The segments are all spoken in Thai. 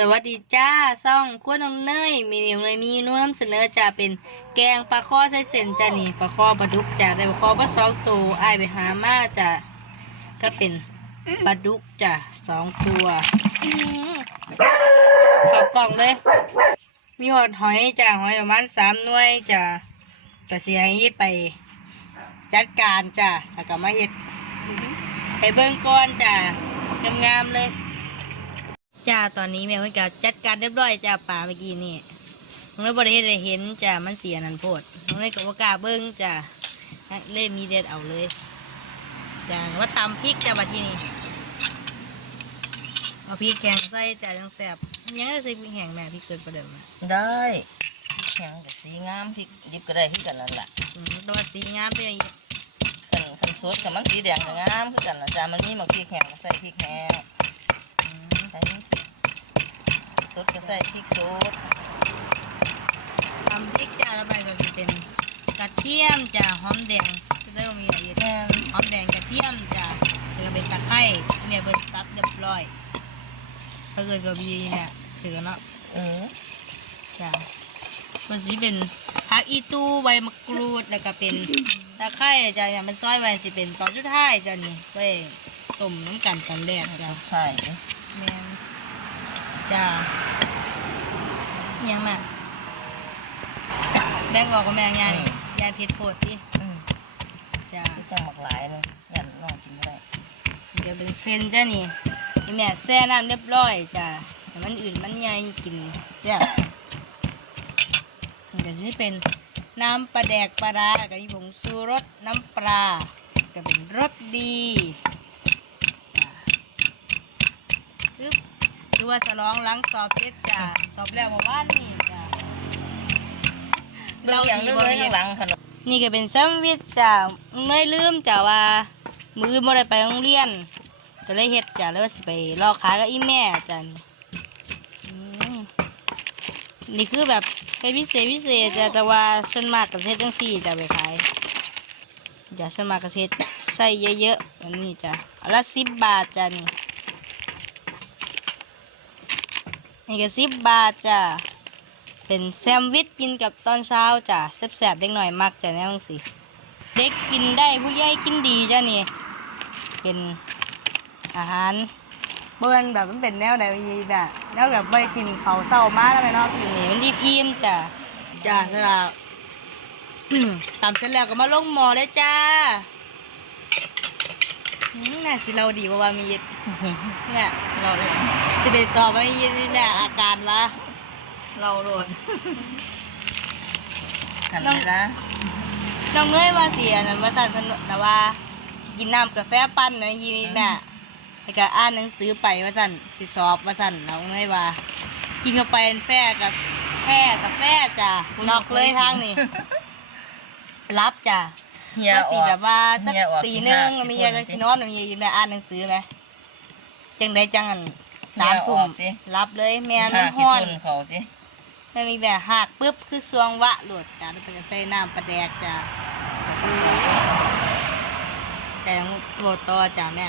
สวัสดีจ้าซ่องขั้วน้องเนยมีนิวเลยมีนุ่นำเสนอจะเป็นแกงปลาข้อใส่เส้นจ้านี่ปลาข้อปลาดุกจ้าได้ปลาข้อปลาสองตัวไอไปหามาจ้าก็เป็นปลาดุกจ้าสองตัวอื้อเข้ากล่องเลย มีหอดหอยจ้าหอยประมาณสามหน่วยจ้าก็เสียให้ไป จัดการจ้าแล้วก็มาเฮ็ดไปเบิ่งก่อนจ้างามๆเลย จ้าตอนนี้แม่เพิ่นก็จัดการเรียบร้อยจ้าป่าเมื่อกี้นี่น้องเลยบ่ได้เฮ็ดให้เห็นจ้ามันเสียนันโพดน้องเลยก็บ่กล้าเบิ่งจ้าเลยมีเด็ดเอาเลยจ้าว่าตำพริกจ้าบัดทีนี้เอาพริกแข็งใส่จ้าจังแซ่บยังจะใส่พริกแห้งแม่พริกสดประเดิมอะได้แข็งกับสีงามพริกดิบก็ได้ที่กันนั่นแหละอืมตัวสีงามเด้ออีกขันขันสดกับมันสีแดงก็งามคือกันละจ้ามันมีหมักพริกแห้งก็ใส่พริกแห้งอืมใส่ สดก็ใส่พริกสดตำพริกจ้าแล้วไปก็จะเป็นกระเทียมจ้าหอมแดงจะได้ลงมีอะไรอีกแม่นหอมแดงกระเทียมจ้ะแล้วก็เป็นตะไคร้เมียเบิดซับเรียบร้อยถ้าเกิดกับบีเนี่ยถือเนาะเออจ้ะมันสิเป็นผักอีตูใบมะกรูดแล้วก็เป็นตะไคร้จ้ะเนี่ยมันซอยไว้สิเป็นตอนสุดท้ายจ้ะนี่ไว้ต้มน้ำกันตอนแรกจ้ะใช่ แม่น จ้ะอิหยังมาแบ่งออกกับแม่งยายนี่ยายเผ็ดโพดสิอืมจ้ะที่จังหมักหลายเลยยันน้องกินไม่ได้เดี๋ยวเป็นเส้นจ้ะนี่นี่แม่แซ่น้ำเรียบร้อยจ้ะแต่มันอื่นมันใหญ่กินแซ่บเดี๋ยวนี้เป็นน้ำปลาแดกปลาร้ากับมีผงชูรสน้ำปลาก็เป็นรสดีจ้ะปึ๊บ ดูว่าสลองหล้างสอบเสร็จจ้ะสอบแล้วเมื่อวานนี่จ้ะเราอย่างดีเรื่บ่อยมีๆหลังขนมนี่ก็เป็นแซมวิชจ้ะไม่ลืมจ้ะว่า มือบ่ได้ไปโรงเรียนก็เลยเฮ็ดจ้ะแล้วว่าสิไปรอขายกับอีแม่จ้ะนี่อืมนี่คือแบบเป็นพิเศษพิเศษจ้ะแต่ว่าส่วนมากก็เฮ็ดจังซี่จ้ะไปขายจ้ะส่วนมากก็เฮ็ดใส่เยอะๆอันนี้จ้ะอันละสิบบาทจ้ะนี่ นี่ก็สิบบาทจ้ะเป็นแซมวิชกินกับตอนเช้าจ้ะแซ่บๆเด็กหน่อยมักจ้ะแนวจังสิเด็กกินได้ผู้ใหญ่กินดีจ้ะนี่ เป็นอาหารเบิ่นแบบมันเป็นแนวไหนแบบแนวแบบไม่ได้กินเขาเศร้ามาแล้วไหมเนาะกินนี่มันรีบอิ่มจ้ะจ้ะสำหรับตามเสร็จแล้วก็มาลงหมอเลยจ้า น่าสิเราดีกว่าว่ามีเย็ดเนี่ยเราเลยสิไปสอบว่ามีเย็ดเนี่ยอาการวะเราโดนขันน้องนะน้องเนยว่าเสียนั่นว่าสั่นเพนนะว่าสิกินน้ำกาแฟปั่นเนาะยีนี่แม่แล้วก็อ่านหนังสือไปว่าสั่นสิสอบว่าสั่นน้องเนยว่า กินเข้าไปเป็นแฟกับแฟกาแฟจ้ะนอกเลยทางนี่รับจ้ะ เฮียว่าอสิอก แบบว่าสักเฮียออกตีหนึงสิบห้ามีสิบเยอะคนก็สิสินอนมียิ้มได้อ่านหนังสือไหมจังได้จังอันสามเฮียอทุ่อมกสิ รับเลยแม่นห้ามันขี้ฮ้อนทุนเขาสิแม่มีแบบหักปุ๊บคือสวงวะโหลดจ้ะแล้วไปก็ใส่น้ำปลาแดกจ้ะแต่โหลดต่อจ้ะแม่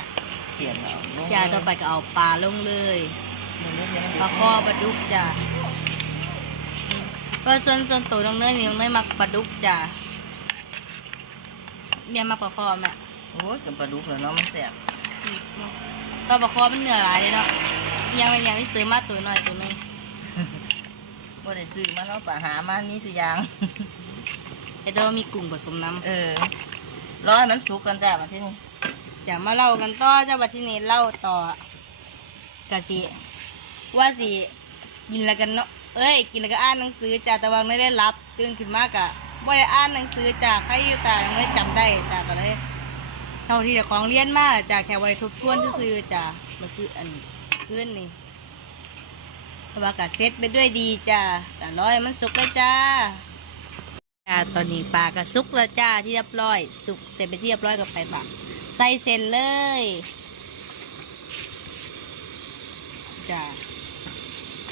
เปลี่ยนเอาลงจ้ะต่อไปก็เอาปลาลงเลยมันเรื่องปลาคอปลาดุกจ้ะก็ส่วนส่วนตัวน้องเนยนี่น้องเนยมักปลาดุกจ้ะ เมียมักปลาคอแม่โอ้ยกับปลาดุกแล้วเนาะมันแสบปลาปลาคอมันเหนื่อยหลายเลยเนาะยังไม่ยังไม่ซื้อมาตัวหน่อยตัวหนึงบ่ได้ซื้อมาเนาะปลาหามานี่สิยางไอ้ตัวมีกุ้งผสมน้ำเออรอให้มันสุกกันจ้ามาที่นี่จะมาเล่ากันต่อเจ้าบัดที่นี้เล่าต่อกะสิว่าสิกินแล้วกันเนาะเอ้ย กินแล้วก็อ่านหนังสือจ้าแต่ว่าไม่ได้รับตื่นขึ้นมากะ บ่ได้อ่านหนังสือจ้าใครอยู่แต่ไม่จำได้จ้าก็เลยเท่าที่เจ้าของเรียนมาจ้าแค่ไว้ทบทวนซื่อๆจ้ามันคืออันคืนนี่เพราะว่ากะเซ็ตไปด้วยดีจ้าแต่ร้อยมันสุกเลยจ้าจ้าตอนนี้ปลากระสุกแล้วจ้าที่เรียบร้อย สุกเสร็จไปที่เรียบร้อยกับไฟปปะใส่เส้นเลยจ้ะ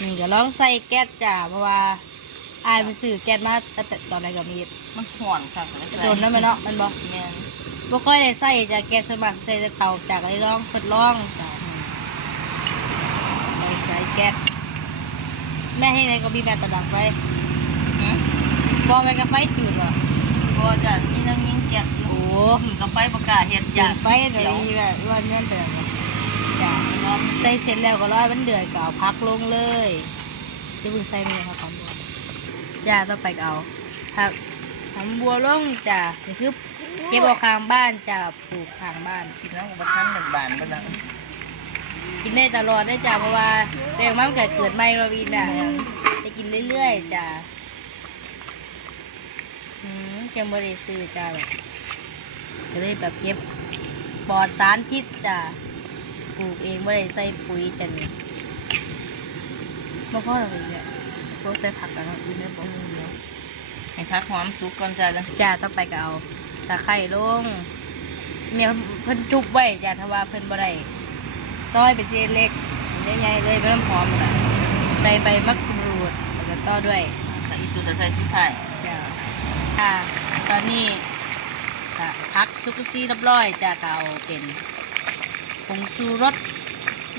นี่ก็ลองใส่แก๊สจ้ะเพราะว่า อายไปซื้อแก๊สมาตั้งแต่ตอนไหนก็มีมันห่อนค่ะก็เลยใส่โดนนั่นไหมเนาะมันบอกแม่นบ่ค่อยได้ใส่จ้ะแก๊สสวนมัครใส่แต่เตาจ้ะก็เลยลองทดลองจ้ะอืมเอาใส่แก๊สแม่ให้ในก็มีแม่ตะดังไฟหืมบอกไปกับไฟจืดวะพอจ้ะนี่นั่งยิงแก๊สอยู่โอ้อืมกับไฟประกาศเห็ดอยอาย่างไฟเดี๋ยวนี้แบบว่าเงื่อนเตือนจ้ะใส่เสร็จแล้วก็ร้อยมันเดือดก็เอาพักลงเลยจะบึงใส่มือครับผม จ้าต้องไปก็เอาครับทำบัวลงจ้ะนี่คือเก็บเอาข้างบ้านจ้ะปลูกข้างบ้าน กินแล้วก็บทันหนึ่งบานไปแล้วกินได้ตลอดได้จ้ะเพราะว่าเรื่องมันเกิดเกิดไม่มาวินอะจะกินเรื่อยๆจ้ะอืมเจมบริซื้อจ้ะแบบก็เลยแบบเก็บปลอดสารพิษจ้ะปลูกเองไม่ได้ใส่ปุ๋ยจ้ะนี่บ่พ่อเราเลยเนี่ย พวกใส่ผักกันเนาะอีกได้บ่มีเดียวให้พักหอมสุกก่อนจ้ะจ้าต้อไปก็เอาตะไคร่ลงเมียเพิ่นทุบไว้จ้ะถ้าว่าเพิ่นบ่ได้ซอยเป็นเส้นเล็กใหญ่ๆเลยเป็นน้ำหอมจ้ะใส่ใบมะกรูดแล้วก็ต่อด้วยแต่อีตัวจะใส่ที่ไทยจ้ะค่ะตอนนี้ก็พักซุกซี่เรียบร้อยจ้ะก็เอาเป็นผงชูรส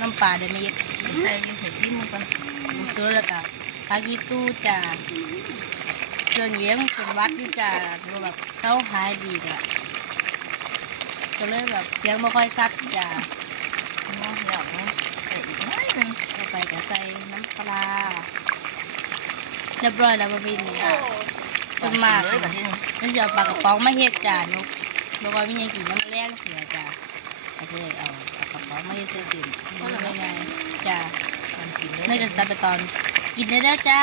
น้ำปลาเดมิดไม่ใส่อยังเห็ดซิมันก่อนผงชูรสแล้วก็ ผักยีตู้จ้ะเครื่องเยี่ยมเครื่องวัดอยู่จ้ะดูแบบเศร้าหายดีจ้ะก็เลยแบบเสียงไม่ค่อยซัดจ้ะเนาะอยากเนาะใส่อีกหน่อยหนึงต่อไปก็ใส่น้ำปลาเรียบร้อยแล้วบะบินนี่ค่ะส่วนมากเลยแบบที่นี่มันจะเอาปลากระป๋องมาเฮ็ดจ้ะนุกบอกว่ามีหยังกินน้ำแรงเสียจ้ะก็จะได้เอาปลากระป๋องมาเฮ็ดเสียสิมันง่ายๆจ้ะมันกินเลยนี่ก็จะไปตอน กินได้แล้วจ้า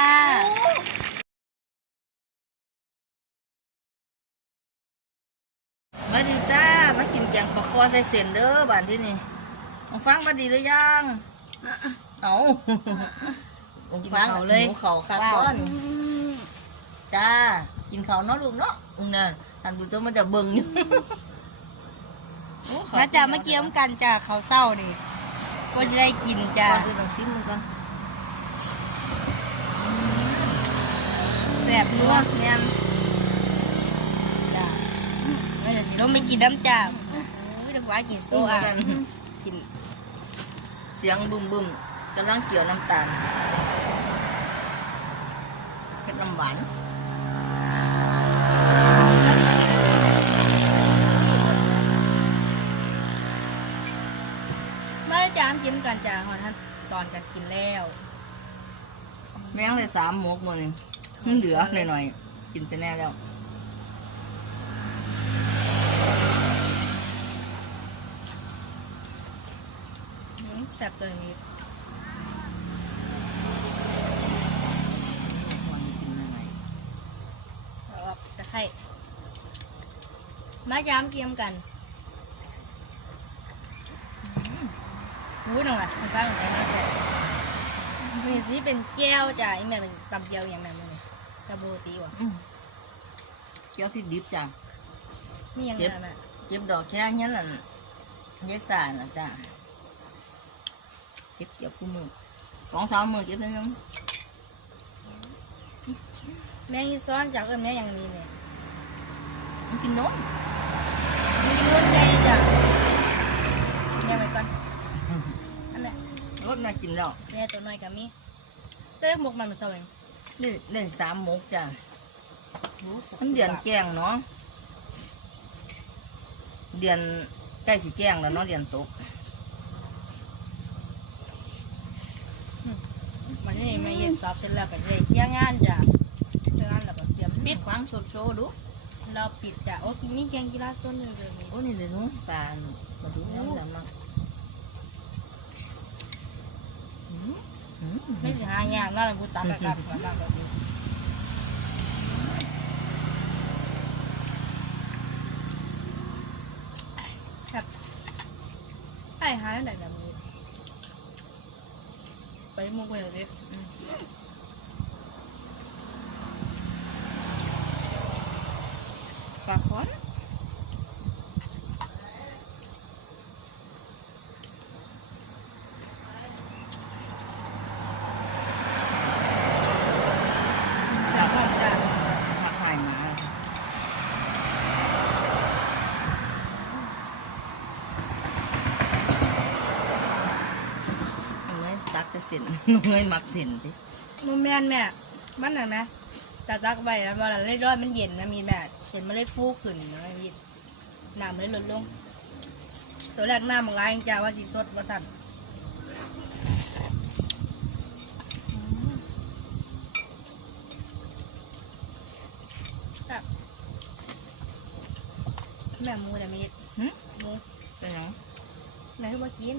มาดีจ้า มากินแกงปลาคอใส่เส้นเด้อบ้านที่นี่มึงฟังมาดีหรือยัง เอามึงฟังหิวเขาคักก้อนจ้า กินเขาวเนาะลูกเนาะอืมนั่นท่านผู้ชมมันจะเบิ่งอยู่โอ้ขอบมาคุณจ้ามาเกี่ยมกันจ้าเขาวเศร้านี่ก็จะได้กินจ้าก่อนอื่นต้องซิมมันก่อน แซ่บนันัววแม่นจ้าไม่จะสิเราไม่กินน้ำจ้าอุ้ยดังหว่ากินโซ่สู้อะกันกิน เสียงบึ้มบึ้มกำลังเกี่ยวน้ำตาลเผ็ดน้ำหวานมาเลยจ้ามาเกี่ยมกันจ้าหอนท่านตอนกันกินแล้ว แม่งเลยสามหมกมือนี่ มันเหลือหน่อยๆ กินไปแน่แล้วอืมแซ่บตัวนี้กินหน่อยเอาออกตะไคร่มาย้ำเกี่ยมกันอุ้ยน้องอะคุณป้าหนูใจไม่แซ่บมีสิเป็นแก้วจ้าอีแม่เป็นตำแก้วอย่างแม่ มึงตะโบตีว่ะๆอืมเกี่ยวพริกดิบจ้ะนี่ยังไงล่ะแม่เก็บดอกแค่นี้นั่นยายสาน่ะจ้ะเก็บเกี่ยวคู่มือสองสามมือเก็บได้ยังแม่ฮิซ้อนจากเอิญแม่ยังมีเนี่ยมันกินโน้นมีรุ่นใหญ่จ้ะแม่ไปก่อนอันนั้นรสน่ากินแล้วแม่ตัวน้อยกับมีเต้ยหมกมันมาชอบเอง นี่นี่สามหมกจ้ะมันเดือนแกงเนาะเดือนใกล้สิแกงแล้วเนาะเดือนตกมันนี่ไม่เย็นซอฟเสร็จแล้วก็จะได้เที่ยงงานจ้ะเที่ยงงานแล้วก็เตรียมปิดควางโชว์โชว์ดูเราปิดจ้ะโอ้มีแกงกีฬาส้นเลยเลยโอ้นี่เลยหนู้ปลามาดูน้ำดำมากอืมอืม ไม่ถึงห้างานนั่นแหละกูตักกะกับกับแบบนี้ครับไอ้หาไหนแบบนี้ไปมุกไปเลยดิปลาคอน สามคนจ้ะ ผักไห่มาหนูเอ้ยตักแต่เส้นหนูเอ้ยมักเส้นดิโมแมนแม่มันน่ะนะแต่ตักไปแล้วมันเล่ร้อนมันเย็นนะมีแม่เห็นมันเลยฟูขึ้นนะมีน้ำเลยลดลง ตัวแรกน้ำมันร้ายจ้าว่าสีสดว่าสั่นครับแม่หมูแต่มีหึหมูเป็นหยังแม่คือว่ากิน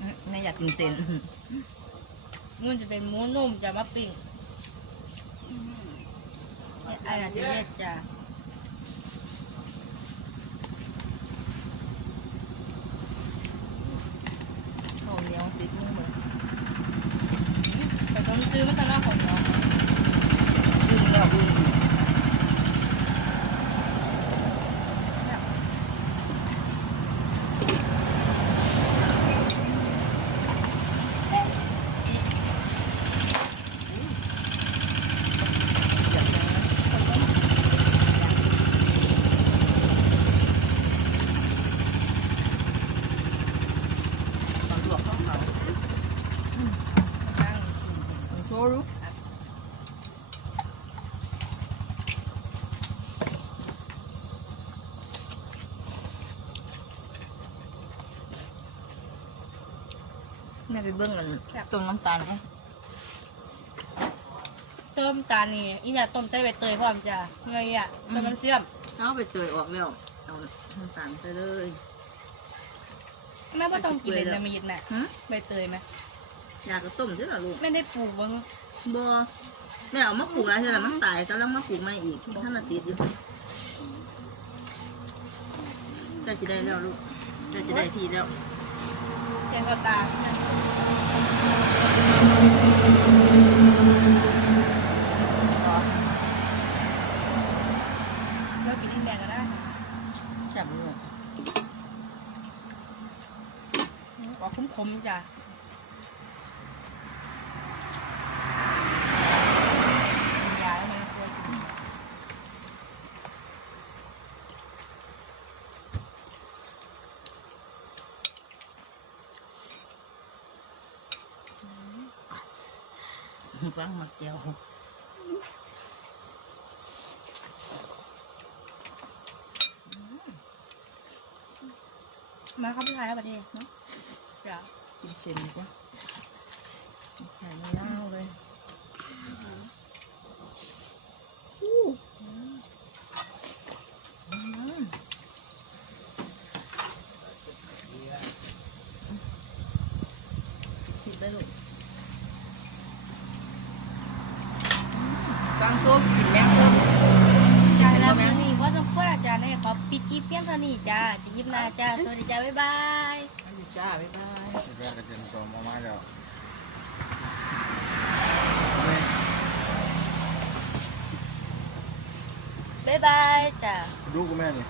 หึไม่อยากกินเส้น มันจะเป็นหมูนุ่มจะมาปิ้งไอ้น่ะสิเฮ็ดจ้ะข้าวเหนียวติดมือเหมือนแต่ผมซื้อมาตั้งแต่ของเราดึงแล้วดึงอีกอยากยังนะตอนลวกข้าวเขา ตั้ง ของโซรู้แม่ไปเบิ้งกันต้มน้ำตาลไหมเติมตาลนี่อีเนี่ยต้มใส่ใบเตยพร้อมจ้ะเงยอะเติมน้ำเชื่อมเอาไปเตยออกแล้วเอาน้ำตาลใส่เลยแม่ว่าต้องกินเลยจะมีดแม่ฮะใบเตยไหมอยากกระต้มใช่หรอลูกไม่ได้ปลูกบ้างบอแม่เอามาปลูกอะไรใช่หรอมันตายกำลังมาปลูกใหม่อีกท่านละติดอยู่ใกล้จะได้แล้วลูกใกล้จะได้ทีแล้วแกงกระตา ต่อแล้วกินที่แม่ก็ได้แซ่บลูกออกขมๆจ้ะยายมันควร ฟังมาแก้วมาครับพี่ชายครับประเทศเนาะจ้ะกินเส้นดีกว่าแข็งยาวเลยอืมคิดได้ลูกฟัง ซุปกินแมงซุปจ้าแล้วมื้อนี้ว่าสมควรอาจารย์ให้ขอปิดคลิปเพียงเท่านี้จ้าจะยิบนาจ้าสวัสดีจ้าบ๊ายบาย อันนี้จ้าบ๊ายบายแค่กระเจนตัวมามาแล้วบ๊ายบายจ้า ดูกูแม่นี่